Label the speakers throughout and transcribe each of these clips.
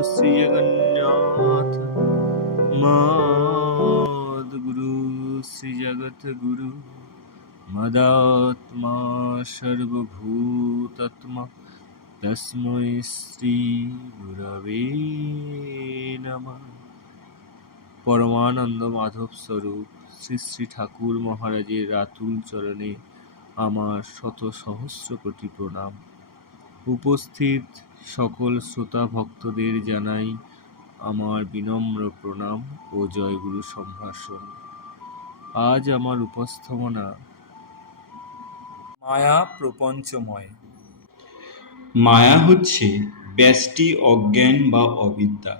Speaker 1: জগন্নাথ মাদ গুরু শ্রী জগৎ গুরু মদাত্মা সর্বভূতাত্মা তস্मै শ্রী গুরবে নমঃ পরমানন্দ মাধব স্বরূপ শ্রী শ্রী ঠাকুর মহারাজের রাতুল চরণে আমার শত সহস্র কোটি প্রণাম। উপস্থিত সকল শ্রোতা ভক্তদের জানাই আমার বিনম্র প্রণাম ও জয়গুরু সম্ভাষণ। আজ আমার উপস্থাপনা মায়া প্রপঞ্চময়।
Speaker 2: মায়া হচ্ছে ব্যষ্টি অজ্ঞান বা অবিদ্যা।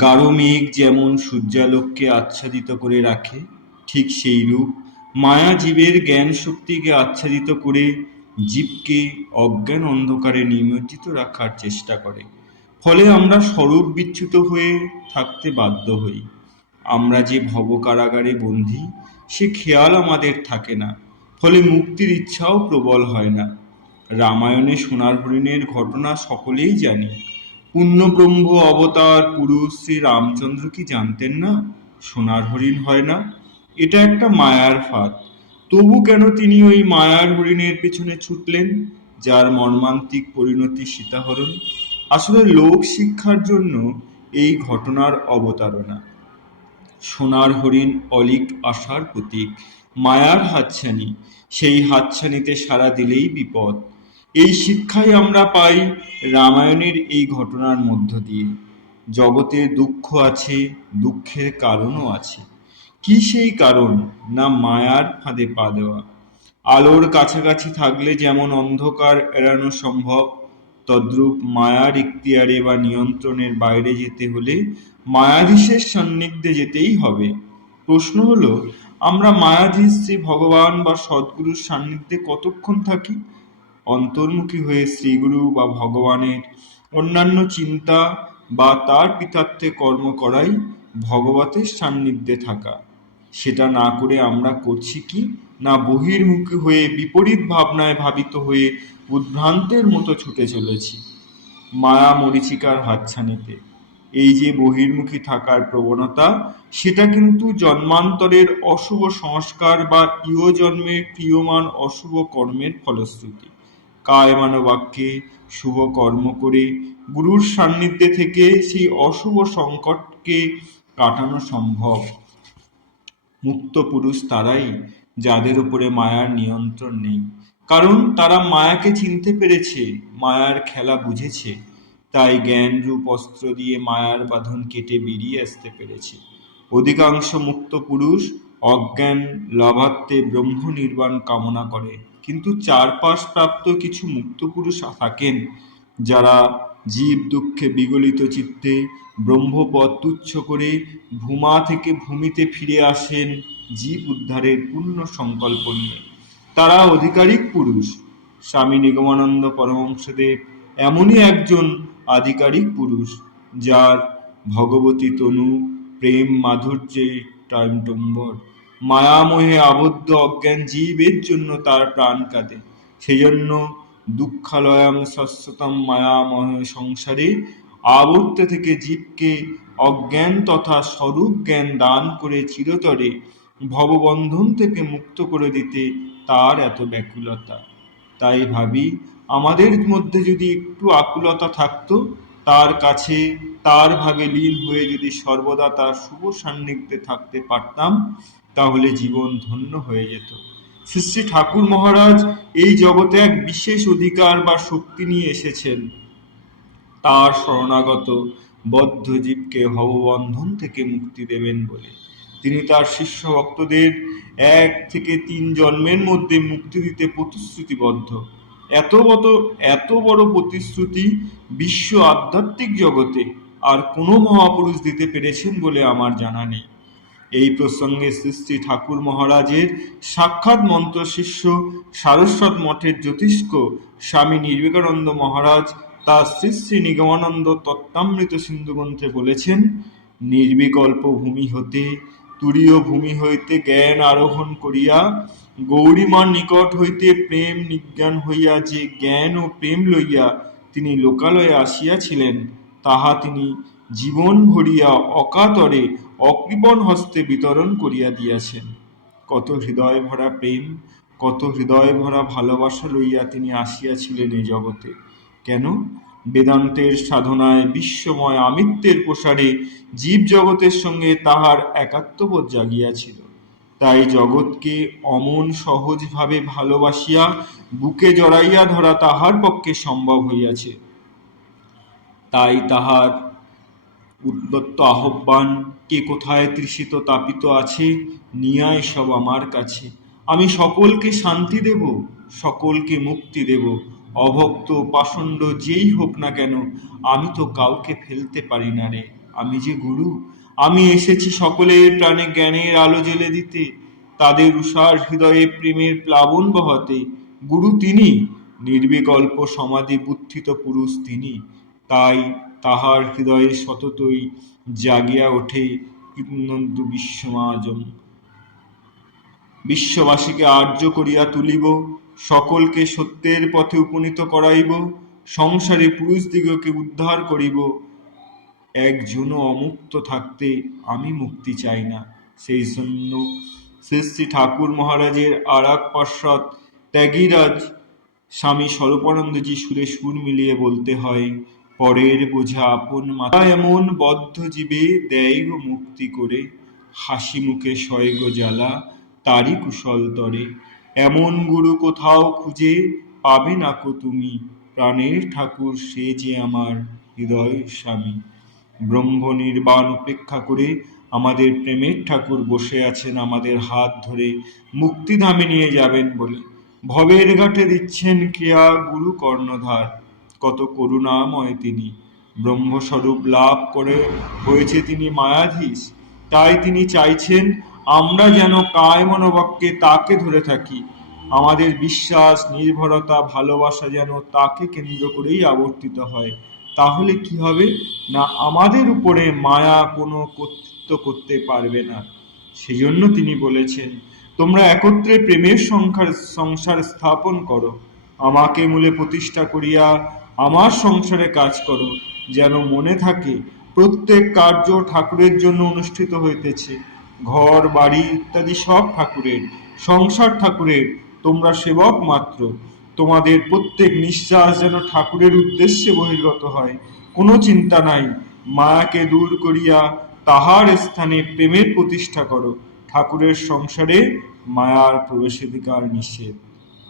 Speaker 2: গাঢ় মেঘ যেমন সূর্যালোককে আচ্ছাদিত করে রাখে ঠিক সেই রূপ মায়া জীবের জ্ঞান শক্তিকে আচ্ছাদিত করে জীবকে অজ্ঞান অন্ধকারে নিমজ্জিত রাখার চেষ্টা করে। ফলে আমরা স্বরূপ বিচ্যুত হয়ে থাকতে বাধ্য হই। আমরা যে ভব কারাগারে বন্দী, সে খেয়াল আমাদের থাকে না। ফলে মুক্তির ইচ্ছাও প্রবল হয় না। রামায়ণে সোনার হরিণের ঘটনা সকলেই জানি। পূর্ণব্রহ্ম অবতার, পুরুষ শ্রী রামচন্দ্র কি জানতেন না? সোনার হরিণ হয় না। এটা একটা মায়ার ফাঁদ। তবু কেন তিনি ওই মায়ার হরিণের পেছনে ছুটলেন, যার মর্মান্তিক পরিণতি সীতাহরণ? আসলে লোক শিক্ষার জন্য এই ঘটনার অবতারণা। সোনার হরিণ অলিক আশার প্রতীক, মায়ার হাতছানি, সেই হাতছানিতে সাড়া দিলেই বিপদ। এই শিক্ষাই আমরা পাই রামায়ণের এই ঘটনার মধ্য দিয়ে। জগতে দুঃখ আছে, দুঃখের কারণও আছে। কি সেই কারণ? না মায়ার ফাঁদে পা দেওয়া। আলোর কাছাকাছি থাকলে যেমন অন্ধকার এড়ানো সম্ভব, তদ্রূপ মায়ার ইখতিয়ারে বা নিয়ন্ত্রণের বাইরে যেতে হলে মায়াধীশের সান্নিধ্যে যেতেই হবে। প্রশ্ন হলো, আমরা মায়াধীশ শ্রী ভগবান বা সদ্গুরুর সান্নিধ্যে কতক্ষণ থাকি? অন্তর্মুখী হয়ে শ্রীগুরু বা ভগবানের অন্যান্য চিন্তা বা তার পিতার্থে কর্ম করাই ভগবতের সান্নিধ্যে থাকা। সেটা না করে আমরা করছি কি? না বহির্মুখী হয়ে, বিপরীত ভাবনায় ভাবিত হয়ে উদ্ভ্রান্তের মতো ছুটে চলেছি। মায়া মরিচিকার হাতছানিতে। এই যে বহির্মুখী থাকার প্রবণতা, সেটা কিন্তু জন্মান্তরের অশুভ সংস্কার বা ইয় জন্মের ক্রিয়মান অশুভ কর্মের ফলশ্রুতি। কায় বাক্যে শুভ কর্ম করে গুরুর সান্নিধ্যে থেকে সেই অশুভ সংকটকে কাটানো সম্ভব। মুক্ত পুরুষ তারাই যাদের উপরে মায়ার নিয়ন্ত্রণ নেই। কারণ তারা মায়াকে চিনতে পেরেছে, মায়ার খেলা বুঝেছে। তাই জ্ঞান রূপ অস্ত্র দিয়ে মায়ার বাঁধন কেটে বেরিয়ে আসতে পেরেছে। অধিকাংশ মুক্ত পুরুষ অজ্ঞান লাভার্থে ব্রহ্ম নির্বাণ কামনা করে। কিন্তু চারপাশ প্রাপ্ত কিছু মুক্ত পুরুষ থাকেন যারা জীব দুঃখে বিগলিত চিত্তে ব্রহ্মপদ তুচ্ছ করে ভূমা থেকে ভূমিতে ফিরে আসেন জীব উদ্ধারের পূর্ণ সংকল্প নিয়ে। তারা অধিকারিক পুরুষ। স্বামী নিগমানন্দ পরমহংসদেব এমনই একজন আধিকারিক পুরুষ, যার ভগবতী তনু, প্রেম মাধুর্যে টাইমটম্বর মায়ামহে আবদ্ধ অজ্ঞান জীবের জন্য তার প্রাণ কাঁদে। সেজন্য দুঃখালয়াম শাশ্বতম মায়াময় সংসারে আবর্ত থেকে জীবকে অজ্ঞান তথা স্বরূপ জ্ঞান দান করে চিরতরে ভববন্ধন থেকে মুক্ত করে দিতে তার এত ব্যাকুলতা। তাই ভাবি, আমাদের মধ্যে যদি একটু আকুলতা থাকতো, তার কাছে তার ভাবে লীন হয়ে যদি সর্বদা তার শুভ সান্নিধ্যে থাকতে পারতাম, তাহলে জীবন ধন্য হয়ে যেত। শ্রী শ্রী ঠাকুর মহারাজ এই জগতে এক বিশেষ অধিকার বা শক্তি নিয়ে এসেছেন। তার শরণাগত বদ্ধ জীবকে ভববন্ধন থেকে মুক্তি দেবেন বলে। তিনি তার শিষ্য ভক্তদের এক থেকে তিন জন্মের মধ্যে মুক্তি দিতে প্রতিশ্রুতিবদ্ধ। এত বড় এত বড় প্রতিশ্রুতি বিশ্ব আধ্যাত্মিক জগতে আর কোনো মহাপুরুষ দিতে পেরেছেন বলে আমার জানা নেই। এই প্রসঙ্গে শ্রী শ্রী ঠাকুর মহারাজের সাক্ষাৎ মন্ত্র শিষ্য সারস্বত মঠের জ্যোতিষ্ক স্বামী নির্বিকানন্দ মহারাজ তার শ্রী শ্রী নিগমানন্দ তত্ত্বামৃত সিন্ধু গ্রন্থে বলেছেন, নির্বিকল্প ভূমি হতে, তুরীয় ভূমি হইতে জ্ঞান আরোহণ করিয়া, গৌরীমার নিকট হইতে প্রেম নিজ্ঞান হইয়া যে জ্ঞান ও প্রেম লইয়া তিনি লোকালয়ে আসিয়াছিলেন, তাহা তিনি জীবন ভরিয়া অকাতরে অকৃপণ হস্তে বিতরণ করিয়া দিয়াছেন। কত হৃদয় ভরা প্রেম, কত হৃদয় ভরা ভালোবাসা লইয়া তিনি আসিয়াছিলেন এই জগতে। কেন? বেদান্তের সাধনায় বিশ্বময় আমিত্বের প্রসারে জীব জগতের সঙ্গে তাহার একাত্মবোধ জাগিয়াছিল। তাই জগৎকে অমন সহজভাবে ভালোবাসিয়া বুকে জড়াইয়া ধরা তাহার পক্ষে সম্ভব হইয়াছে। তাই তাহার উদ্যত্ত আহ্বান, কে কোথায় তৃষিত তাপিত আছে? নিয়ে আয় সব আমার কাছে। আমি সকলকে শান্তি দেব, সকলকে মুক্তি দেব। অভক্ত পাষণ্ড যেই হোক না কেন, আমি তো কাউকে ফেলতে পারি না রে। আমি যে গুরু, আমি এসেছি সকলের প্রাণে জ্ঞানের আলো জ্বেলে দিতে। তাদের উষার হৃদয়ে প্রেমের প্লাবন বহাতে। গুরু তিনি, নির্বিকল্প সমাধি বুদ্ধিত পুরুষ তিনি। তাই তাহার হৃদয়ে সততই জাগিয়া ওঠে কৃতনন্দু বিশ্বমাজম বিশ্ববাসীকে আর্য করিয়া তুলিব, সকলকে সত্যের পথে উপনীত করাইব, সংসারে পুরুষদিগকে উদ্ধার করিব। একজনও অমুক্ত থাকতে আমি মুক্তি চাই না। সেই জন্য শ্রী শ্রী ঠাকুর মহারাজের আর এক পার্শ্বদ ত্যাগীরাজ স্বামী স্বরূপানন্দজি সুরে সুর মিলিয়ে বলতে হয় পরের বোঝা আপন মাথা। এমন বদ্ধ জীবে দেয় গো মুক্তি করে। হাসি মুখে শয় গো জ্বালা তারই কুশল তরে। এমন গুরু কোথাও খুঁজে পাবে না কো তুমি। প্রাণের ঠাকুর সে যে আমার হৃদয় স্বামী। ব্রহ্ম নির্বাণ উপেক্ষা করে আমাদের প্রেমের ঠাকুর বসে আছেন আমাদের হাত ধরে। মুক্তিধামে নিয়ে যাবেন বলে। ভবের ঘাটে দিচ্ছেন ক্রিয়া গুরু কর্ণধার। কত করুণাময় তিনি। ব্রহ্মস্বরূপ লাভ করে হয়েছে তিনি মায়াধীশ। তাই তিনি চাইছেন, আমরা যেন কায় মনোবাক্যে তাকে ধরে থাকি। আমাদের বিশ্বাস, নির্ভরতা, ভালোবাসা যেন তাকে কেন্দ্র করেই আবর্তিত হয়। তাহলে কি হবে? না আমাদের উপরে মায়া কোনো কর্তৃত্ব করতে পারবে না। সেজন্য তিনি বলেছেন, তোমরা একত্রে প্রেমের সংসার সংসার স্থাপন করো। আমাকে মূলে প্রতিষ্ঠা করিয়া আমার সংসারে কাজ করো, যেন মনে থাকে প্রত্যেক কার্য ঠাকুরের জন্য অনুষ্ঠিত হইতেছে। ঘর, বাড়ি ইত্যাদি সব ঠাকুরের, সংসার ঠাকুরের, তোমরা সেবক মাত্র। তোমাদের প্রত্যেক নিঃশ্বাস যেন ঠাকুরের উদ্দেশ্যে বহির্গত হয়। কোনো চিন্তা নাই, মায়াকে দূর করিয়া তাহার স্থানে প্রেমের প্রতিষ্ঠা করো। ঠাকুরের সংসারে মায়ার প্রবেশাধিকার নিষেধ।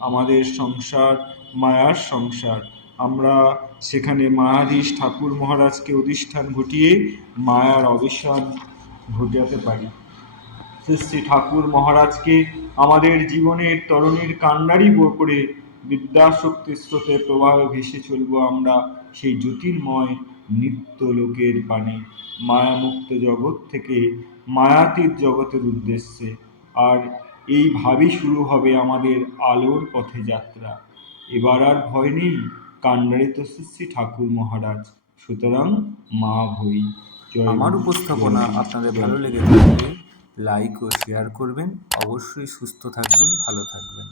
Speaker 2: আমাদের সংসার মায়ার সংসার। আমরা সেখানে মায়াধীশ ঠাকুর মহারাজকে অধিষ্ঠান ঘটিয়ে মায়ার অবসান ঘটাতে পারি। শ্রী ঠাকুর মহারাজকে আমাদের জীবনের তরণীর কাণ্ডারি করে বিদ্যাশক্তির স্রোতে প্রবাহে ভেসে চলবো আমরা সেই জ্যোতির্ময় নিত্য লোকের পানে মায়ামুক্ত জগৎ থেকে মায়াতীত জগতের উদ্দেশ্যে। আর এই ভাবই শুরু হবে আমাদের আলোর পথে যাত্রা। এবার আর ভয় নেই। কাণ্ডারিত শ্রী ঠাকুর মহারাজ সুতরাং মা ভই
Speaker 1: আমার উপস্থাপনা আপনাদের ভালো। লেগে থাকলে লাইক ও শেয়ার করবেন অবশ্যই সুস্থ থাকবেন ভালো থাকবেন